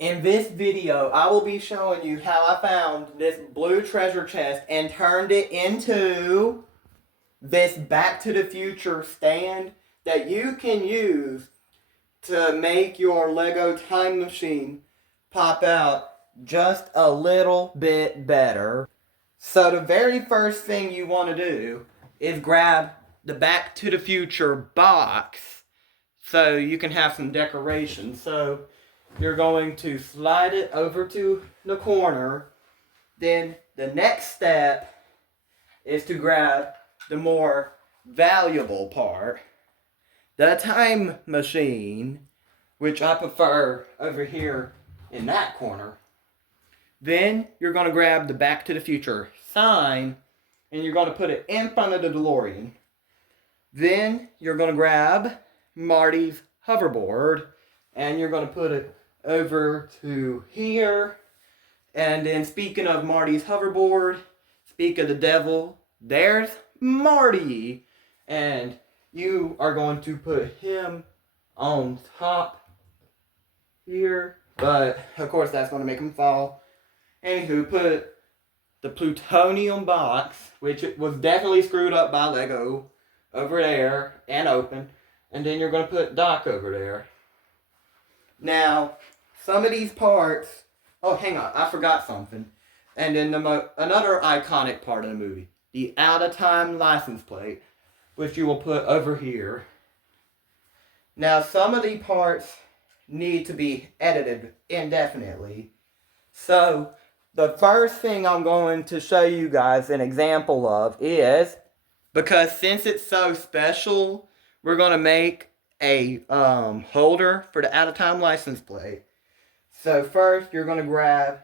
In this video, I will be showing you how I found this blue treasure chest and turned it into this Back to the Future stand that you can use to make your Lego time machine pop out just a little bit better. So the very first thing you want to do is grab the Back to the Future box so you can have some decoration. So you're going to slide it over to the corner. Then the next step is to grab the more valuable part, the time machine, which I prefer over here in that corner. Then you're going to grab the Back to the Future sign and you're going to put it in front of the DeLorean. Then you're going to grab Marty's hoverboard and you're going to put it over to here. And then speaking of Marty's hoverboard, speak of the devil, there's Marty. And you are going to put him on top here. But of course that's going to make him fall. Anywho, put the plutonium box, which was definitely screwed up by Lego, over there and open. And then you're going to put Doc over there. Now, some of these parts... Oh, hang on. I forgot something. And then another iconic part of the movie. The out-of-time license plate, which you will put over here. Now, some of the parts need to be edited indefinitely. So, the first thing I'm going to show you guys an example of is... Because since it's so special, we're going to make a holder for the out-of-time license plate. So first, you're going to grab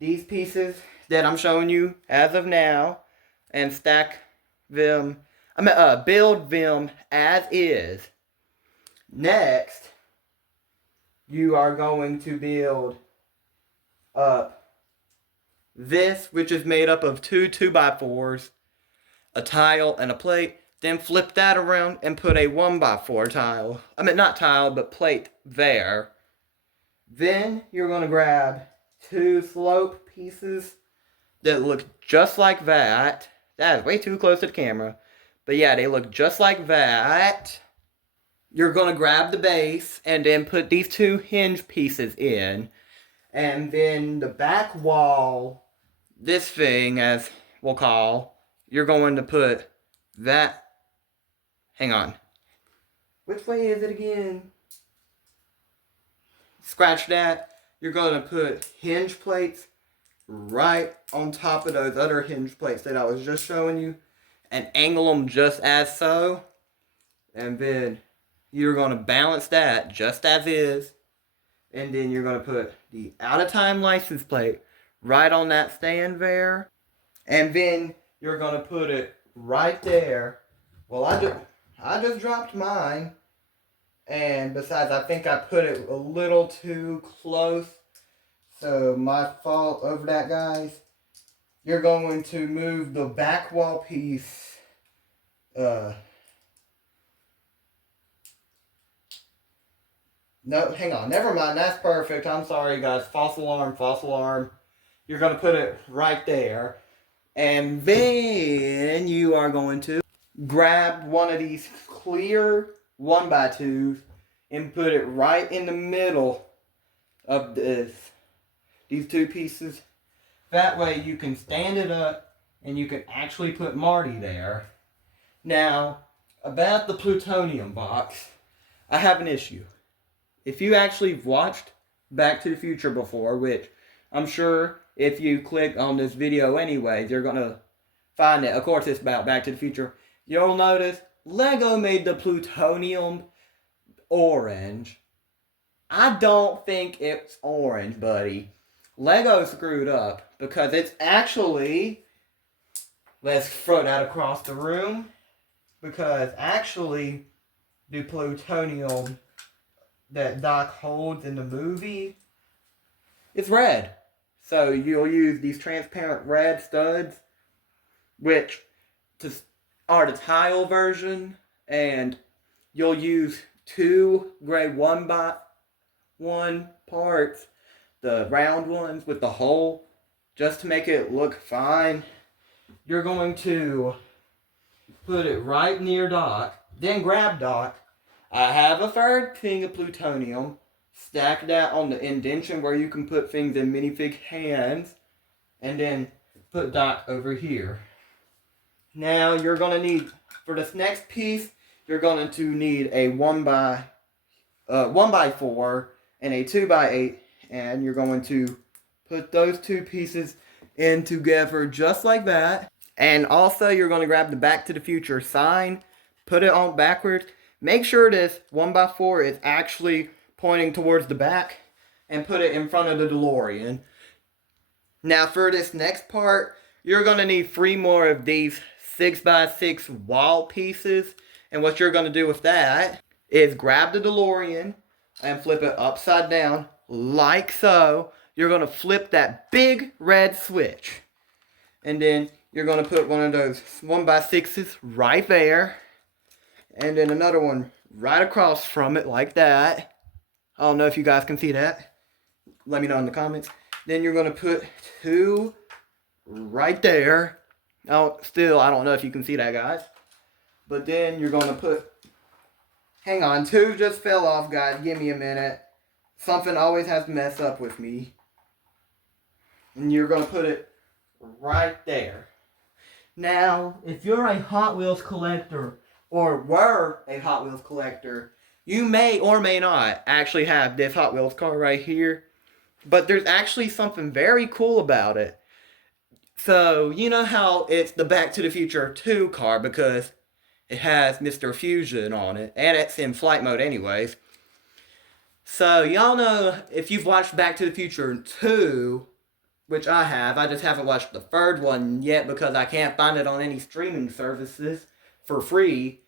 these pieces that I'm showing you as of now and stack them, build them as is. Next, you are going to build up this, which is made up of two 2x4s, a tile, and a plate. Then flip that around and put a 1x4 tile. Not tile, but plate there. Then you're going to grab two slope pieces that look just like that. That is way too close to the camera. But yeah, they look just like that. You're going to grab the base and then put these two hinge pieces in. And then the back wall, this thing, as we'll call, you're going to put that. Hang on. Which way is it again? Scratch that. You're going to put hinge plates right on top of those other hinge plates that I was just showing you and angle them just as so. And then you're going to balance that just as is. And then you're going to put the out-of-time license plate right on that stand there. And then you're going to put it right there. Well, I just dropped mine. And besides, I think I put it a little too close. So my fault over that, guys. You're going to move the back wall piece. No, hang on. Never mind. That's perfect. I'm sorry, guys. False alarm, false alarm. You're going to put it right there. And then you are going to grab one of these clear 1x2s and put it right in the middle of these two pieces. That way you can stand it up and you can actually put Marty there. Now, about the plutonium box, I have an issue. If you actually watched Back to the Future before, which I'm sure if you click on this video anyways, you're going to find it. Of course, it's about Back to the Future. You'll notice Lego made the plutonium orange. I don't think it's orange, buddy. Lego screwed up because it's actually... Let's throw that across the room. Because actually, the plutonium that Doc holds in the movie is red. So you'll use these transparent red studs, which are the tile version, and you'll use two gray 1x one parts, the round ones with the hole, just to make it look fine, you're going to put it right near Doc, then grab Doc. I have a third thing of plutonium. Stack that on the indentation where you can put things in minifig hands. And then put Doc over here. Now you're going to need, for this next piece, you're going to need a 1x4 and a 2x8. And you're going to put those two pieces in together just like that. And also you're going to grab the Back to the Future sign, put it on backwards. Make sure this 1x4 is actually pointing towards the back, and put it in front of the DeLorean. Now for this next part, you're going to need 3 more of these 6x6 wall pieces. And what you're going to do with that is grab the DeLorean and flip it upside down like so. You're going to flip that big red switch. And then you're going to put one of those 1x6s right there. And then another one right across from it like that. I don't know if you guys can see that. Let me know in the comments. Then you're going to put 2 right there. Oh, still, I don't know if you can see that, guys. But then you're going to put... Hang on, 2 just fell off, guys. Give me a minute. Something always has to mess up with me. And you're going to put it right there. Now, if you're a Hot Wheels collector, or were a Hot Wheels collector, you may or may not actually have this Hot Wheels car right here. But there's actually something very cool about it. So, you know how it's the Back to the Future 2 car because it has Mr. Fusion on it. And it's in flight mode anyways. So, y'all know if you've watched Back to the Future 2, which I have. I just haven't watched the third one yet because I can't find it on any streaming services for free.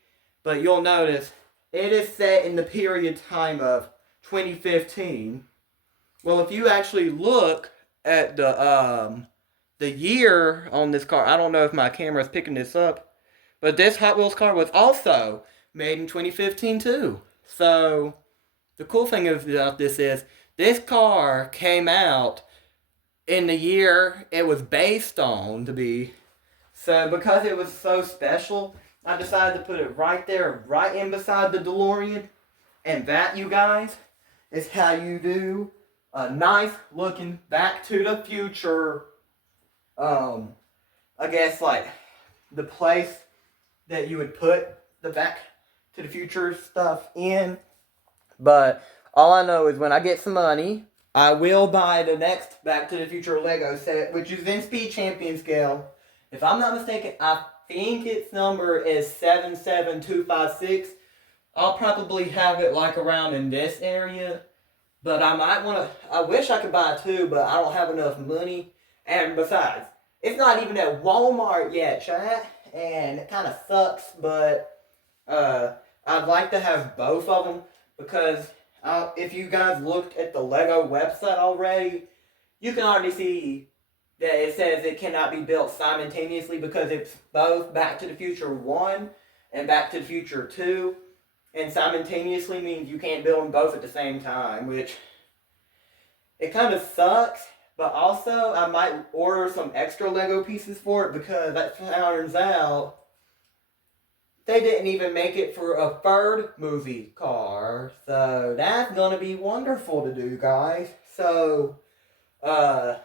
But you'll notice it is set in the period time of 2015. Well, if you actually look at the year on this car, I don't know if my camera is picking this up, but this Hot Wheels car was also made in 2015 too. So the cool thing about this is this car came out in the year it was based on to be. So because it was so special, I decided to put it right there, right in beside the DeLorean. And that, you guys, is how you do a nice looking Back to the Future, I guess like the place that you would put the Back to the Future stuff in. But all I know is when I get some money, I will buy the next Back to the Future Lego set, which is in Speed Champion scale. If I'm not mistaken, I think its number is 77256. I'll probably have it like around in this area. But I might want to, I wish I could buy 2, but I don't have enough money. And besides, it's not even at Walmart yet, chat. And it kind of sucks, but I'd like to have both of them. Because if you guys looked at the Lego website already, you can already see that it says it cannot be built simultaneously because it's both Back to the Future 1 and Back to the Future 2. And simultaneously means you can't build them both at the same time, which it kind of sucks. But also, I might order some extra Lego pieces for it because that turns out they didn't even make it for a third movie car. So that's going to be wonderful to do, guys. So, yeah,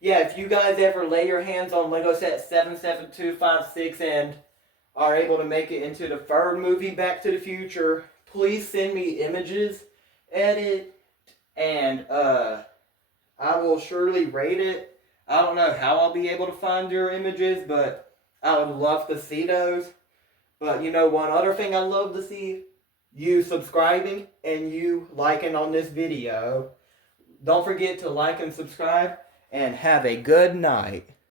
if you guys ever lay your hands on Lego set 77256 and are able to make it into the third movie Back to the Future, please send me images, edit, and I will surely rate it. I don't know how I'll be able to find your images, but I would love to see those. But you know, one other thing I'd love to see, you subscribing and you liking on this video. Don't forget to like and subscribe, and have a good night.